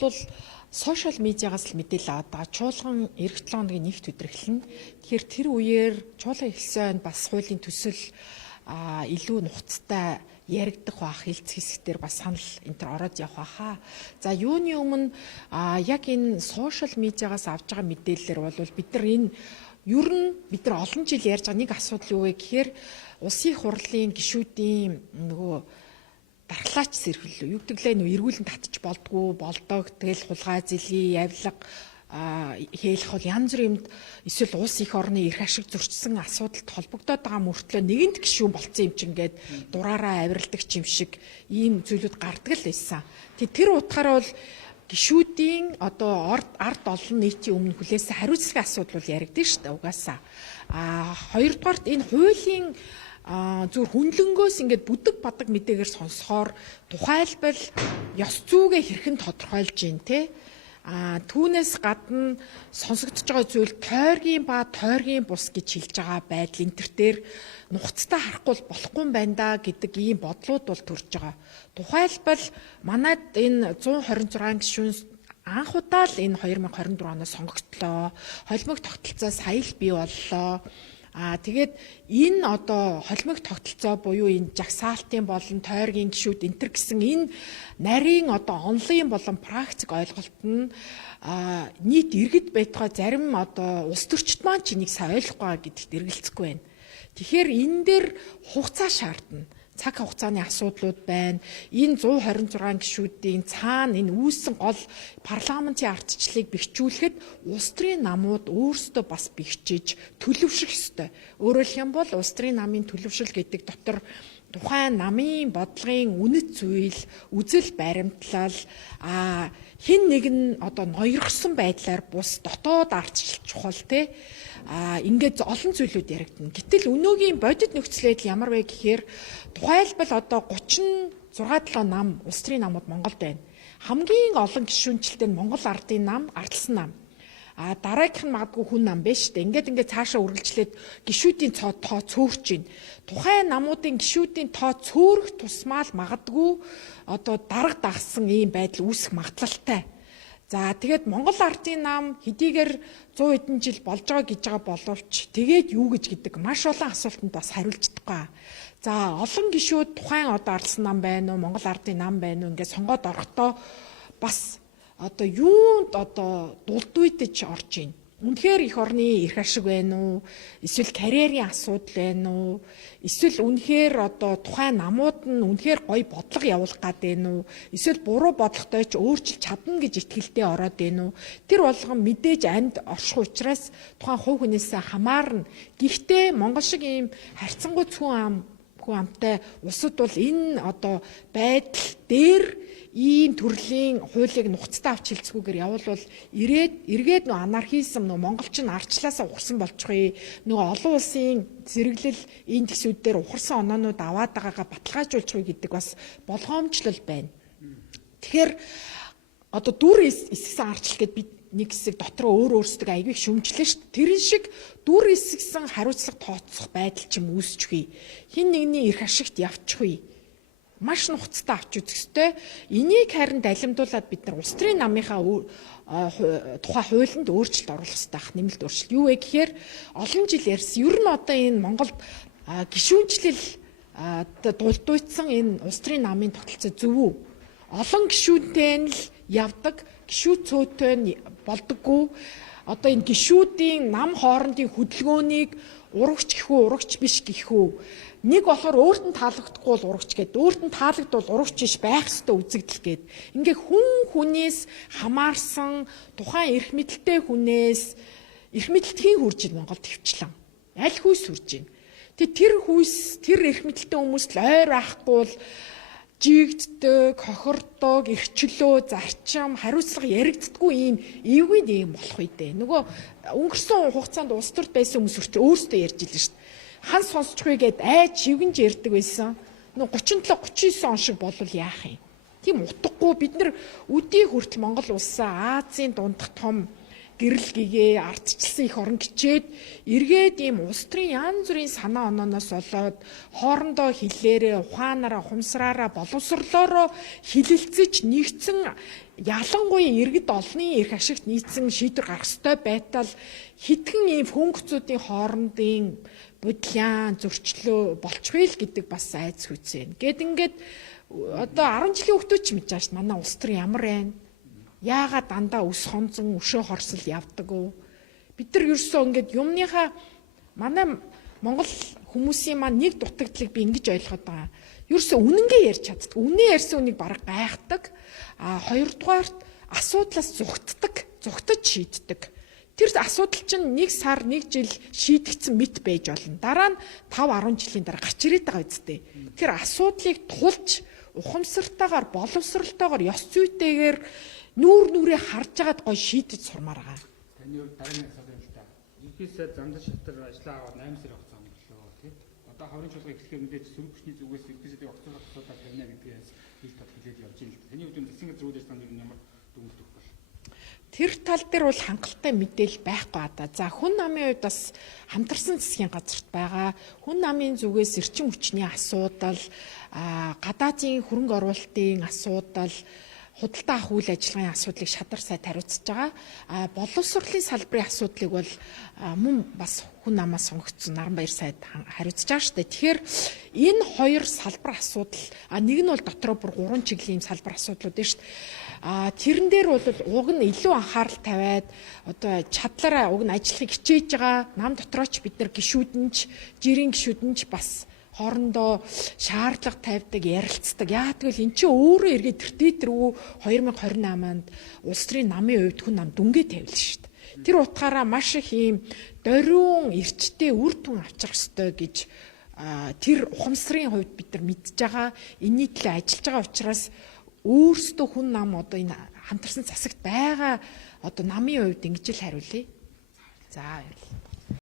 бол сошиал медиагаас л мэдээлэл аваад байгаа. Чуулган эх 7 хоногийн нэгт өдөр эхэлнэ. Тэгэхээр тэр үеэр чуулган эхлсэн бас хуулийн төсөл илүү нухацтай яригдах бах хэлц хэсгээр бас санал энэ төр ороод явах байхаа. За юуны өмнө яг энэ сошиал медиагаас авж байгаа мэдээлэлээр бол бид нар энэ ер нь бид нар олон жил ярьж байгаа нэг асуудал юу вэ гэхээр улсын хурлын гишүүдийн нөгөө дархлаач сэрхэллээ. Юу гэдэг лээ нөө эргүүлэн татчих болдгоо болдог. Тэгэл хулгай зэлгий явлага хийх бол янз бүрийн эсвэл улс их орны эрх ашиг зөрчсөн асуудалд холбогдоод байгаа мөртлөө нэгэнт гишүүн болцсон юм чинь гээд дураараа авиралдаг юм шиг ийм зүйлүүд гардаг л байсан. Тэр утгаараа бол гишүүдийн одоо ард олон нийтийн өмнө хүлээсэн хариуцлагын асуудал бол яригдсан шүү дээ угаасаа. Хоёрдугаарт энэ хуулийн зүгээр хүнлэнгөөс ингээд бүдэг бадаг мэдээгээр сонсохоор тухайлбал ёс зүйгээ хэрхэн тодорхойлж гин те түүнээс гадна сонсогдож байгаа зүйл тойргийн ба тойргийн бус гэж хэлж байгаа байдал энэ төр дээр нухацтай харахгүй болохгүй юм байна да гэдэг ийм бодлууд бол төрж байгаа. Тухайлбал манайд энэ 126 гишүүн анх удаа л энэ 2024 оноос сонгогдлоо. Холимог тогтолцоо сая л бий боллоо. Тэгээд энэ одоо холимог тогтолцоо буюу энэ жагсаалтын болон тойргийн гишүүд энтер гэсэн энэ нарийн одоо онлын болон практик ойлголт нь нийт иргэд байтугай зарим одоо улс төрчид маань ч энийг сайн ойлгохгүй байгаа гэдэгт эргэлзэхгүй байна. Тэгэхээр энэ дээр хугацаа шаардна. Цаг хугацааны асуудлууд байна. Энэ 126 гишүүдийн цаана энэ үүссэн гол парламентын ардчлалыг бэхжүүлэхэд улс төрийн намууд өөрсдөө бас бэхжиж төлөвшөх ёстой. Өөрөөр хэлбэл улс төрийн намын төлөвшил гэдэг дотор тухайн намын бодлогын үнэт зүйл, үзэл баримтлал хэн нэг нь одоо ноёрхсон байдлаар бус дотоод ардчлал чухал те ингээд олон зүйлүүд яригдана. Гэтэл өнөөгийн бодит нөхцөл байдал ямар вэ гэхээр тухайлбал одоо 36-7 нам улс төрийн намууд Монголд байна. Хамгийн олон гишүүнчлэлтэй нь Монгол ардын нам, ардсан нам. Дараагийнх нь магадгүй хүн нам биш шүү дээ. Ингээд цаашаа үргэлжлээд гишүүдийн тоо цөөрч байна. Тухайн намуудын гишүүдийн тоо цөөрөх тусмаа л магадгүй одоо дарга дагсан ийм байдал үүсэх магадлалтай. За тэгээд Монгол ардын нам хэдийгээр 100 хэдэн жил болж байгаа гэж байгаа боловч тэгээд юу гэж гэдэг маш олон асуултанд бас хариулж чадахгүй. За олон гишүүд тухайн одоо ардсан нам байна уу, Монгол ардын нам байна уу ингээд сонгоод орохдоо бас одоо юунд одоо дулдуйдж орж ийн. Үнэхээр их орны эрх ашиг байна уу? Эсвэл карьерийн асуудал байна уу? Эсвэл үнэхээр одоо тухайн намууд нь үнэхээр гоё бодлого явуулах гад байна уу? Эсвэл буруу бодлоготой ч өөрчилж чадна гэж итгэлтэй ороод байна уу? Тэр болгон мэдээж амьд орших учраас тухайн хувь хүнээсээ хамаарна. Гэхдээ Монгол шиг ийм харьцангуй хүн амтай улсад бол энэ одоо байдал дээр ийм төрлийн хуулийг нухацтай авч хэлцгүүгээр явбал эргээд нөө анархизм нөө монголчин арчлаасаа ухарсан болчихъя. Нөгөө олон улсын зэрэглэл энэ төсвүүд дээр ухарсан оноонууд аваад байгаагаа баталгаажуулчихъя гэдэг бас болгоомжлол байна. Тэгэхээр одоо дүр эсгсэн арчлал гэдээ бид нэг хэсэг дотроо өөрсдөө аягүй шүмжлэн шүү дээ. Тэрэн шиг дүр эсгсэн хариуцлага тооцох байдал ч юм үүсчихвээ. Хин нэгний эрх ашигт явчихвээ. Маш нухацтай авч үзэх ёстой. Энийг харин далимдуулаад бид нар улс төрийн намынхаа тухай хуулинд өөрчлөлт оруулах ёстой ах нэмэлт өөрчлөлт. Юу вэ гэхээр олон жил ярьсан. Ер нь одоо энэ Монголд гишүүнчлэл дулдуйцсан энэ улс төрийн намын тогтолцоо зөв үү? Олон гишүүнтэй нь л явдаг, гишүүд цөөтэй нь болдоггүй. Одоо энэ гишүүдийн нам хоорондын хөдөлгөөнийг урагч гэх үү, урагч биш гэх үү? Нэг болохоор өөрт нь таалагдахгүй бол урагч гээд, өөрт нь таалагдвал урагч биш байх ёстой үзэгдэл гээд. Ингээ хүн хүнээс хамаарсан тухайн эрх мэдэлтэй хүнээс эрх мэдэлтийн хурж ин Монголд төвчлэн. Аль хүйс хурж ин. Тэр хүйс, тэр эрх мэдэлтэй хүмүүс л ойр байхгүй бол жигддэг, хохирдог, эрхчлөө, зарчим, хариуцлага яригддаггүй ийм эвгүй нэм болох үедээ. Нөгөө өнгөрсөн хугацаанд улс төрд байсан хүмүүс өөрсдөө ярьж илэн шүү дээ. Хан сонсчихгүй гээд айж шивгэнж ярьдаг байсан. Нөгөө 37 39 он шиг болвол яах юм? Тийм утгагүй бид нар өдий хүртэл Монгол улсаа Азийн дундх том гэрэл гэгээ ардчилсан их орон гिचээд эргээд ийм улс төрийн янз бүрийн санаа онооноос болоод хоорондоо хилээрээ ухаанаараа ухамсараараа боловсрлоороо хилэлцэж нэгдсэн ялангуяа иргэд олонний эрх ашигт нийцсэн шийдвэр гаргах ёстой байтал хитгэн ийм функцүүдийн хоорондын бодлон зөрчлөө болчихвол гэдэг бас айц хүчсэн. Гэт ингээд одоо 10 жилийн хүүхдүүд ч мэдэж байгаа ш. Манай улс төр ямар байна? Яагаад дандаа өс хонзон өшөө хорсол явдаг уу? Бид нар ерөөсөө ингээд юмныхаа манай Монгол хүмүүсийн маань нэг дутагдлыг би ингэж ойлгоод байгаа. Ерөөсөө үнэнгээ ярьж чаддаг. Үнэн ярьсан үнийг бараг гайхдаг. Хоёрдугаарт асуудлаас зүгтаж шийддэг. Тэр асуудал чинь 1 сар 1 жил шийдэгдсэн мэт байж болно. Дараа нь 5-10 жилийн дараа гарч ирээд байгаа үстэй. Тэр асуудлыг тулж ухамсартайгаар боловсралтайгаар ёс зүйтэйгээр нүрээ харж агаад гой шийдэж сурмаар байгаа. Таны хувьд дараагийн асуудал л та. Ерхийсээ замдаа шалтар ажиллаа аваад 8 сар хугацаа өнгөрлөө тий. Одоо хаврын чуулга эхлэхээр мэдээж сөрөг хүчний зүгээс ерхийсээ огцох асуудал тавина гэдгээс ил тод хэлээд явж байна л да. Таны хувьд засгийн газар үйл ажиллагааны нь ямар дүгнэлт өгөх вэ? Тэр тал дээр бол хангалттай мэдээлэл байхгүй одоо. За хүн намын хувьд бас хамтарсан засгийн газарт байгаа. Хүн намын зүгээс эрчим хүчний асуудал, гадаадын хөрөнгө оруулалтын асуудал, худалдаа авах үйл ажиллагааны асуудлыг шадар сайд хариуцж байгаа. Боловсролын салбарын асуудлыг бол мөн бас хүн намаас сонгогдсон Наранбаяр сайд хариуцж байгаа шүү дээ. Тэгэхээр энэ хоёр салбар асуудал нэг нь бол дотроо бүр 3 чиглэлийн салбар асуудлууд байна шүү дээ. Тэрэн дээр бол уг нь илүү анхаарал тавиад одоо чадлаараа уг нь ажиллахыг хичээж байгаа. Нам дотрооч бид нар гишүүдэнч, жирийн гишүүдэнч бас хоорондоо шаардлага тавьдаг, ярилцдаг. Яа тэгвэл эн чинь өөрөө эргээд тэртээ 2028-нд улс төрийн намын хувьд хүн нам дүнгээ тавилна шүү дээ. Тэр утгаараа маш их ийм дориун эрчтэй үр дүн авчрах ёстой гэж тэр ухамсарын хувьд бид нар мэдж байгаа. Энэний төлөө ажиллаж байгаа учраас өөрсдөө хүн нам одоо энэ хамтарсан засагт байгаа одоо намын хувьд ингэж л хариулъя. За баярлалаа.